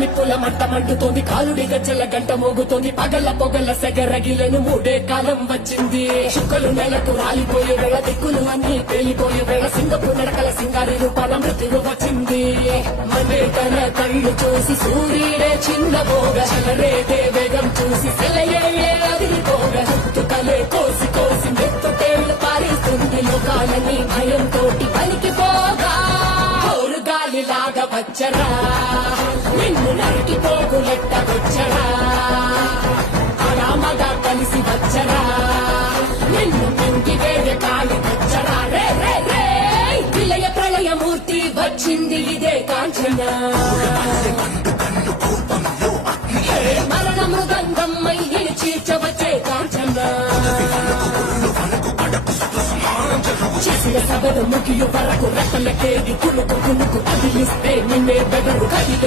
నిప్పుల మంట మండుతోంది, కాలుడి గజ్జల గంట మోగుతోంది, పగల పొగల సెగరగిలను మూడే కాలం వచ్చింది. చుక్కలు నెలకు రాలిపోయే వేళ, దిక్కులు అన్ని పేలిపోయే వేళ, సింగపు నడకల సింగారి రూపాల మృత్యువు వచ్చింది. మనే తన కళ్ళు చూసి సూర్యుడే చిన్నబోగా, చలరేగే వేగం చూసి సెలయే అదిరిపోగా, చుట్టుకలే కోసి కోసి మెత్తేళ్లు పారేస్తుంది. లోకాలని భయంతో పలికిపోగా గాలిలాగా వచ్చరా, నిన్ను నరికి పోగులెట్ట వచ్చరా, ఆరామగా కలిసి వచ్చరా, నిన్ను మింగి వేరే కాలి వచ్చరా. రే రే రే విలయ ప్రళయమూర్తి వచ్చింది ఇదే కాంచన, మరణ మృదంగం మయ్యిని చీర్చవచ్చే కాంచన. చేసిన సభను ముగియు వరకు రెక్కలకేది కునుకు కునుకు అదిలిస్తే నిన్నే బెదరు కదిలో